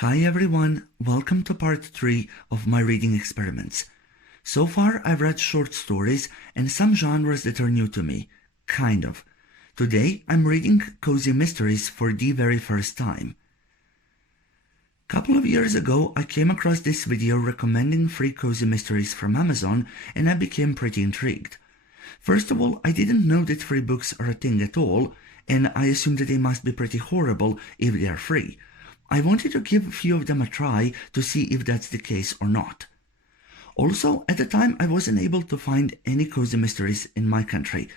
Hi everyone, welcome to part 3 of my reading experiments. So far I've read short stories and some genres that are new to me, kind of. Today I'm reading cozy mysteries for the very first time. Couple of years ago I came across this video recommending free cozy mysteries from Amazon and I became pretty intrigued. First of all, I didn't know that free books are a thing at all, and I assumed that they must be pretty horrible if they are free. I wanted to give a few of them a try to see if that's the case or not. Also, at the time I wasn't able to find any cozy mysteries in my country.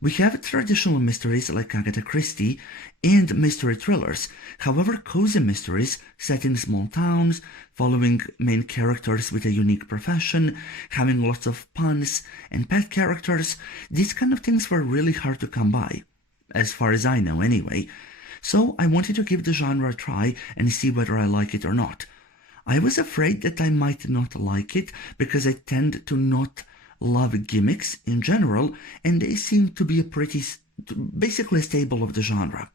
We have traditional mysteries like Agatha Christie and mystery thrillers. However, cozy mysteries set in small towns, following main characters with a unique profession, having lots of puns and pet characters, these kind of things were really hard to come by, as far as I know anyway. So I wanted to give the genre a try and see whether I like it or not. I was afraid that I might not like it because I tend to not love gimmicks in general, and they seem to be basically a staple of the genre.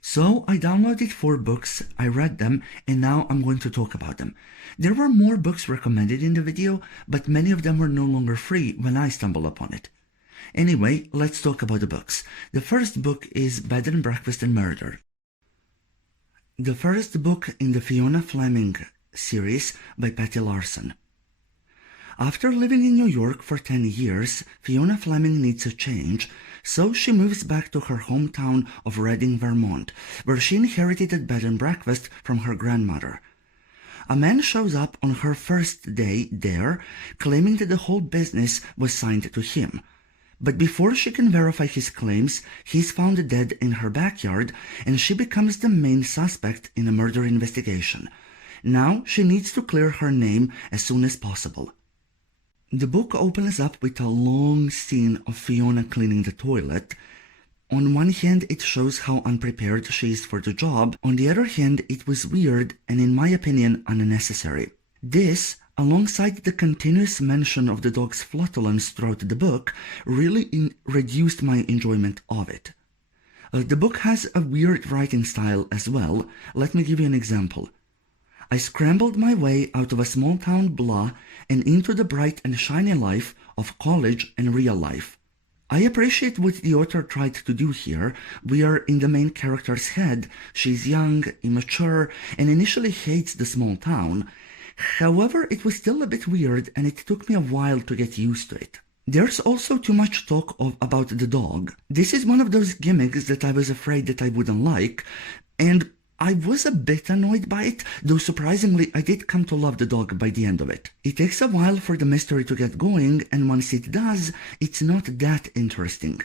So I downloaded 4 books, I read them, and now I'm going to talk about them. There were more books recommended in the video, but many of them were no longer free when I stumbled upon it. Anyway, let's talk about the books. The first book is Bed and Breakfast and Murder. The first book in the Fiona Fleming series by Patty Larson. After living in New York for 10 years, Fiona Fleming needs a change, so she moves back to her hometown of Reading, Vermont, where she inherited a bed and breakfast from her grandmother. A man shows up on her first day there, claiming that the whole business was signed to him. But before she can verify his claims, he's found dead in her backyard, and she becomes the main suspect in a murder investigation. Now she needs to clear her name as soon as possible. The book opens up with a long scene of Fiona cleaning the toilet. On one hand, it shows how unprepared she is for the job. On the other hand, it was weird and, in my opinion, unnecessary. This, alongside the continuous mention of the dog's flatulence throughout the book, really reduced my enjoyment of it. The book has a weird writing style as well. Let me give you an example. I scrambled my way out of a small town blah and into the bright and shiny life of college and real life. I appreciate what the author tried to do here. We are in the main character's head. She's young, immature, and initially hates the small town. However, it was still a bit weird and it took me a while to get used to it. There's also too much talk about the dog. This is one of those gimmicks that I was afraid that I wouldn't like, and I was a bit annoyed by it, though surprisingly I did come to love the dog by the end of it. It takes a while for the mystery to get going, and once it does, it's not that interesting.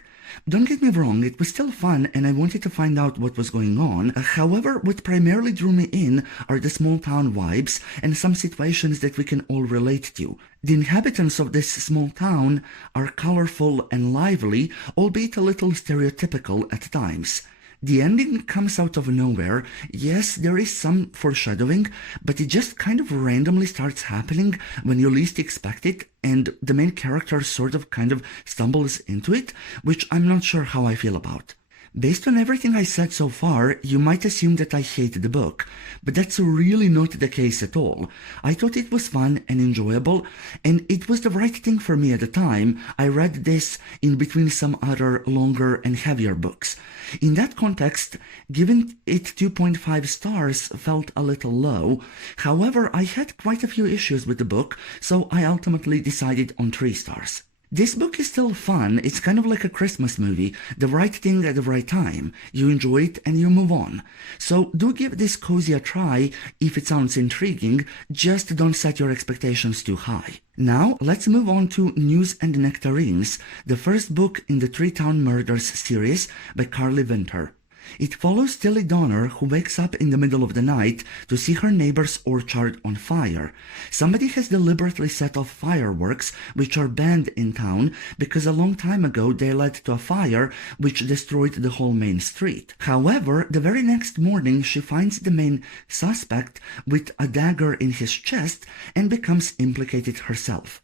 Don't get me wrong, it was still fun and I wanted to find out what was going on. However, what primarily drew me in are the small town vibes and some situations that we can all relate to. The inhabitants of this small town are colorful and lively, albeit a little stereotypical at times. The ending comes out of nowhere. Yes, there is some foreshadowing, but it just kind of randomly starts happening when you least expect it, and the main character sort of kind of stumbles into it, which I'm not sure how I feel about. Based on everything I said so far, you might assume that I hate the book, but that's really not the case at all. I thought it was fun and enjoyable, and it was the right thing for me at the time. I read this in between some other longer and heavier books. In that context, giving it 2.5 stars felt a little low. However, I had quite a few issues with the book, so I ultimately decided on 3 stars. This book is still fun. It's kind of like a Christmas movie, the right thing at the right time. You enjoy it and you move on. So do give this cozy a try if it sounds intriguing, just don't set your expectations too high. Now let's move on to News and Nectarines, the first book in the Three Town Murders series by Carly Winter. It follows Tilly Donner, who wakes up in the middle of the night to see her neighbor's orchard on fire. Somebody has deliberately set off fireworks, which are banned in town because a long time ago they led to a fire which destroyed the whole main street. However, the very next morning she finds the main suspect with a dagger in his chest and becomes implicated herself.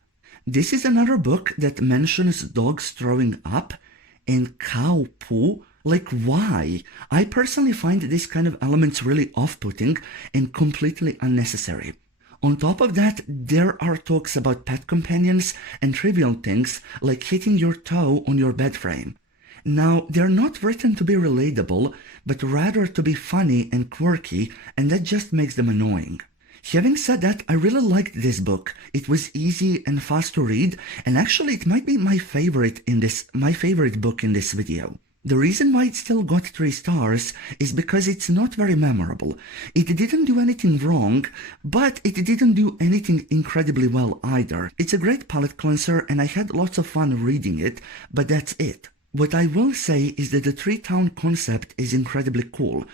This is another book that mentions dogs throwing up and cow poo Like, why? I personally find this kind of elements really off-putting and completely unnecessary. On top of that, there are talks about pet companions and trivial things like hitting your toe on your bed frame. Now, they're not written to be relatable, but rather to be funny and quirky, and that just makes them annoying. Having said that, I really liked this book. It was easy and fast to read, and actually it might be my favorite book in this video. The reason why it still got 3 stars is because it's not very memorable. It didn't do anything wrong, but it didn't do anything incredibly well either. It's a great palate cleanser and I had lots of fun reading it, but that's it. What I will say is that the 3-town concept is incredibly cool.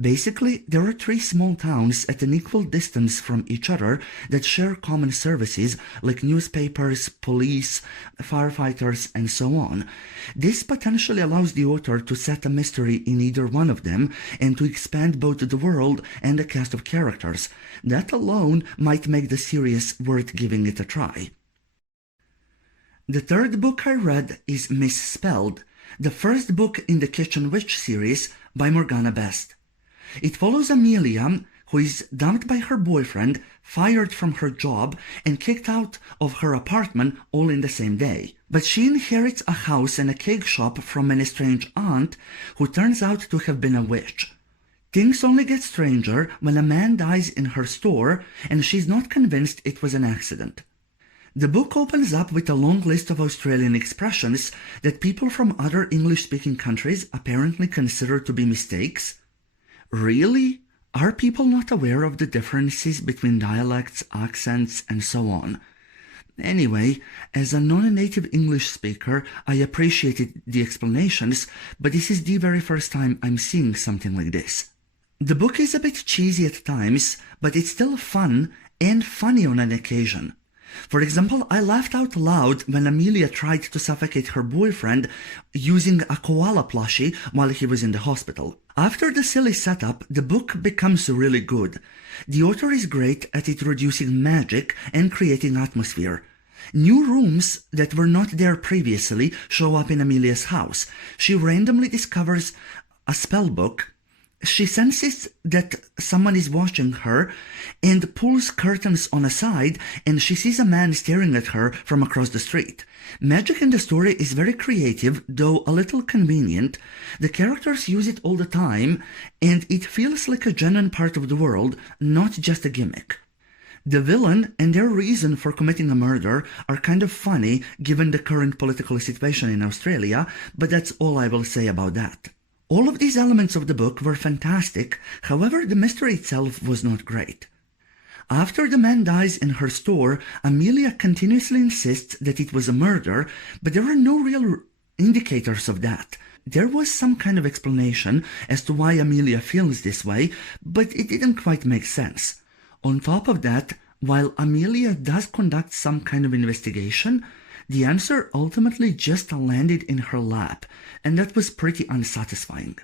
Basically, there are 3 small towns at an equal distance from each other that share common services like newspapers, police, firefighters, and so on. This potentially allows the author to set a mystery in either one of them and to expand both the world and the cast of characters. That alone might make the series worth giving it a try. The 3rd book I read is Misspelled, the 1st book in the Kitchen Witch series by Morgana Best. It follows Amelia, who is dumped by her boyfriend, fired from her job, and kicked out of her apartment all in the same day. But she inherits a house and a cake shop from an estranged aunt, who turns out to have been a witch. Things only get stranger when a man dies in her store, and she's not convinced it was an accident. The book opens up with a long list of Australian expressions that people from other English-speaking countries apparently consider to be mistakes. Really? Are people not aware of the differences between dialects, accents, and so on? Anyway, as a non-native English speaker, I appreciated the explanations, but this is the very first time I'm seeing something like this. The book is a bit cheesy at times, but it's still fun and funny on an occasion. For example, I laughed out loud when Amelia tried to suffocate her boyfriend using a koala plushie while he was in the hospital. After the silly setup, the book becomes really good. The author is great at introducing magic and creating atmosphere. New rooms that were not there previously show up in Amelia's house. She randomly discovers a spell book. She senses that someone is watching her and pulls curtains on a side, and she sees a man staring at her from across the street. Magic in the story is very creative, though a little convenient. The characters use it all the time, and it feels like a genuine part of the world, not just a gimmick. The villain and their reason for committing a murder are kind of funny given the current political situation in Australia, but that's all I will say about that. All of these elements of the book were fantastic, however the mystery itself was not great. After the man dies in her store, Amelia continuously insists that it was a murder, but there are no real indicators of that. There was some kind of explanation as to why Amelia feels this way, but it didn't quite make sense. On top of that, while Amelia does conduct some kind of investigation, the answer ultimately just landed in her lap, and that was pretty unsatisfying.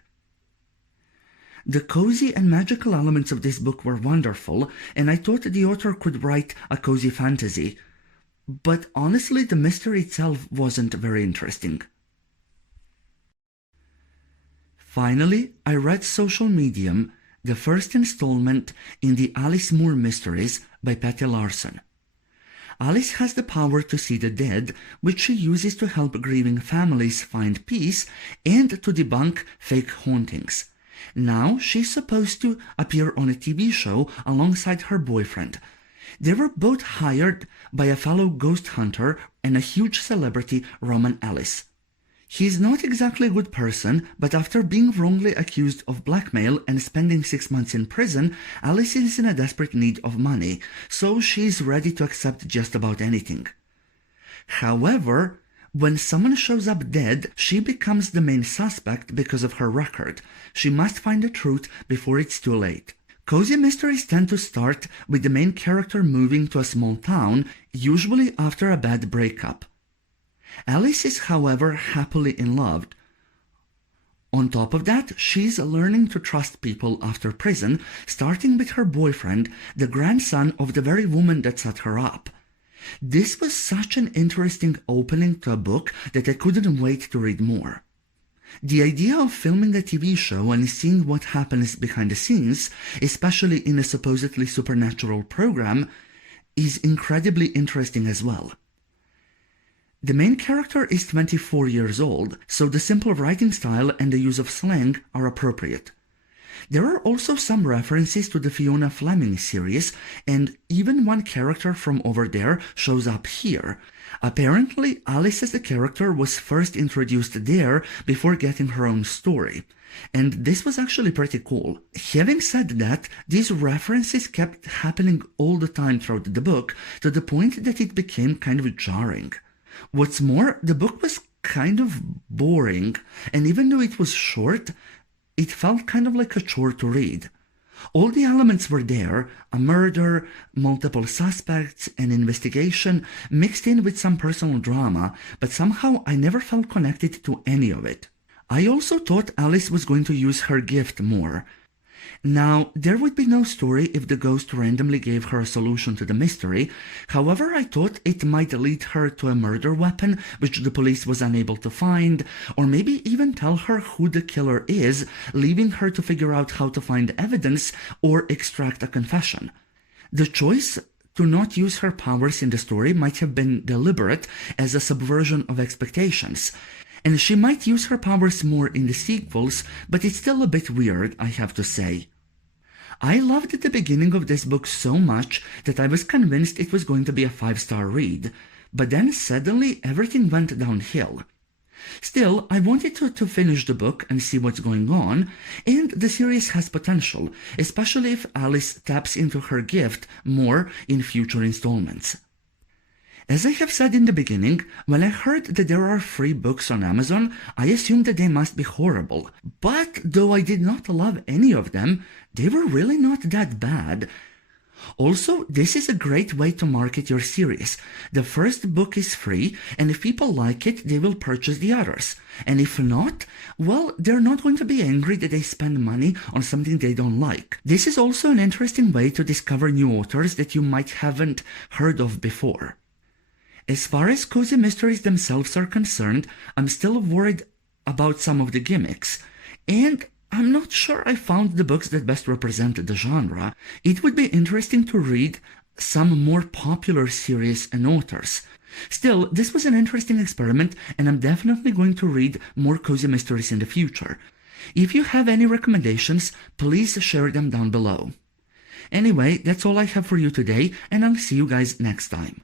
The cozy and magical elements of this book were wonderful, and I thought the author could write a cozy fantasy. But honestly, the mystery itself wasn't very interesting. Finally, I read Social Medium, the first installment in the Alice Moore Mysteries by Patty Larson. Alice has the power to see the dead, which she uses to help grieving families find peace and to debunk fake hauntings. Now she's supposed to appear on a TV show alongside her boyfriend. They were both hired by a fellow ghost hunter and a huge celebrity, Roman Ellis. He's not exactly a good person, but after being wrongly accused of blackmail and spending 6 months in prison, Alice is in a desperate need of money, so she's ready to accept just about anything. However, when someone shows up dead, she becomes the main suspect because of her record. She must find the truth before it's too late. Cozy mysteries tend to start with the main character moving to a small town, usually after a bad breakup. Alice is, however, happily in love. On top of that, she's learning to trust people after prison, starting with her boyfriend, the grandson of the very woman that set her up. This was such an interesting opening to a book that I couldn't wait to read more. The idea of filming a TV show and seeing what happens behind the scenes, especially in a supposedly supernatural program, is incredibly interesting as well. The main character is 24 years old, so the simple writing style and the use of slang are appropriate. There are also some references to the Fiona Fleming series, and even one character from over there shows up here. Apparently, Alice as a character was first introduced there before getting her own story, and this was actually pretty cool. Having said that, these references kept happening all the time throughout the book, to the point that it became kind of jarring. What's more, the book was kind of boring, and even though it was short, it felt kind of like a chore to read. All the elements were there: a murder, multiple suspects, an investigation, mixed in with some personal drama, but somehow I never felt connected to any of it. I also thought Alice was going to use her gift more. Now, there would be no story if the ghost randomly gave her a solution to the mystery. However, I thought it might lead her to a murder weapon which the police was unable to find, or maybe even tell her who the killer is, leaving her to figure out how to find evidence or extract a confession. The choice to not use her powers in the story might have been deliberate as a subversion of expectations, and she might use her powers more in the sequels, but it's still a bit weird, I have to say. I loved the beginning of this book so much that I was convinced it was going to be a 5-star read, but then suddenly everything went downhill. Still, I wanted to finish the book and see what's going on, and the series has potential, especially if Alice taps into her gift more in future installments. As I have said in the beginning, when I heard that there are free books on Amazon, I assumed that they must be horrible. But though I did not love any of them, they were really not that bad. Also, this is a great way to market your series. The first book is free, and if people like it, they will purchase the others. And if not, well, they're not going to be angry that they spend money on something they don't like. This is also an interesting way to discover new authors that you might haven't heard of before. As far as cozy mysteries themselves are concerned, I'm still worried about some of the gimmicks, and I'm not sure I found the books that best represent the genre. It would be interesting to read some more popular series and authors. Still, this was an interesting experiment, and I'm definitely going to read more cozy mysteries in the future. If you have any recommendations, please share them down below. Anyway, that's all I have for you today, and I'll see you guys next time.